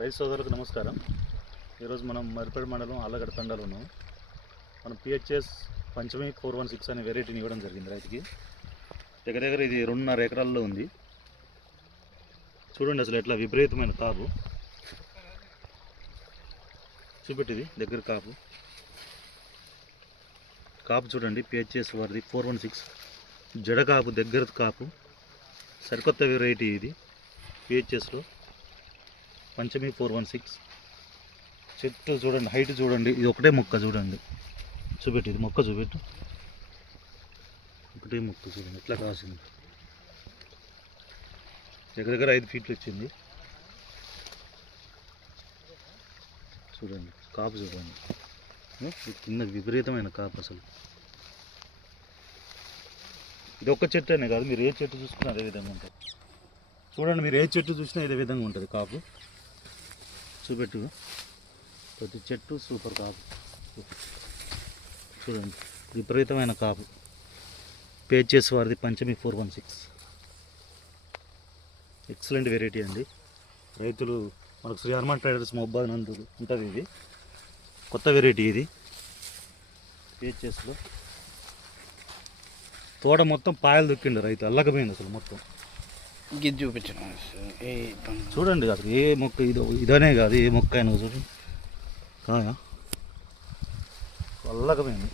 రైతు సోదరులకు నమస్కారం. ఈరోజు మనం మరిపేడ మండలం ఆళ్ళగడ్డ తండాలో ఉన్నాం. మనం పిహెచ్ఎస్ పంచమి 416 అనే వెరైటీని ఇవ్వడం జరిగింది రైతుకి. దగ్గర ఇది 2.5 ఎకరాల్లో ఉంది. చూడండి అసలు ఎట్లా విపరీతమైన కాపు. చూపెట్టిది దగ్గర కాపు చూడండి. పిహెచ్ఎస్ వారిది 416 జడ కాపు, దగ్గర కాపు, సరికొత్త వెరైటీ ఇది. పిహెచ్ఎస్లో పంచమి 416 చెట్టు చూడండి, హైట్ చూడండి. ఇది ఒకటే మొక్క చూడండి, చూపెట్టి ఇది మొక్క చూపెట్టు. ఒకటే మొక్క చూడండి ఎట్లా కాసింది. దగ్గర 5 ఫీట్లు వచ్చింది. చూడండి కాపు చూడండి, కింద విపరీతమైన కాపు. అసలు ఇది ఒక్క చెట్టు అనే కాదు, మీరు ఏ చెట్టు చూసుకున్నా అదే విధంగా ఉంటుంది. చూడండి, మీరు ఏ చెట్టు చూసినా ఇదే విధంగా ఉంటుంది కాపు. చూపెట్టు, ప్రతి చెట్టు సూపర్ కాపు. చూడండి విపరీతమైన కాపు. పిహెచ్ఎస్ వారిది పంచమి 416 ఎక్సలెంట్ వెరైటీ అండి. రైతులు మనకు శ్రీ హనుమాన్ ట్రేడర్స్ మొబ్బాద్ నందు ఉంటుంది. ఇది కొత్త వెరైటీ. ఇది పిహెచ్ఎస్లో తోట మొత్తం పాయలు దొక్కిండు రైతు, అల్లకపోయింది అసలు మొత్తం. గిది చూపించిన చూడండి అసలు ఏ మొక్క ఇదనే కాదు, ఏ మొక్క అయినా చూడండి కాయ అల్లకపోయింది.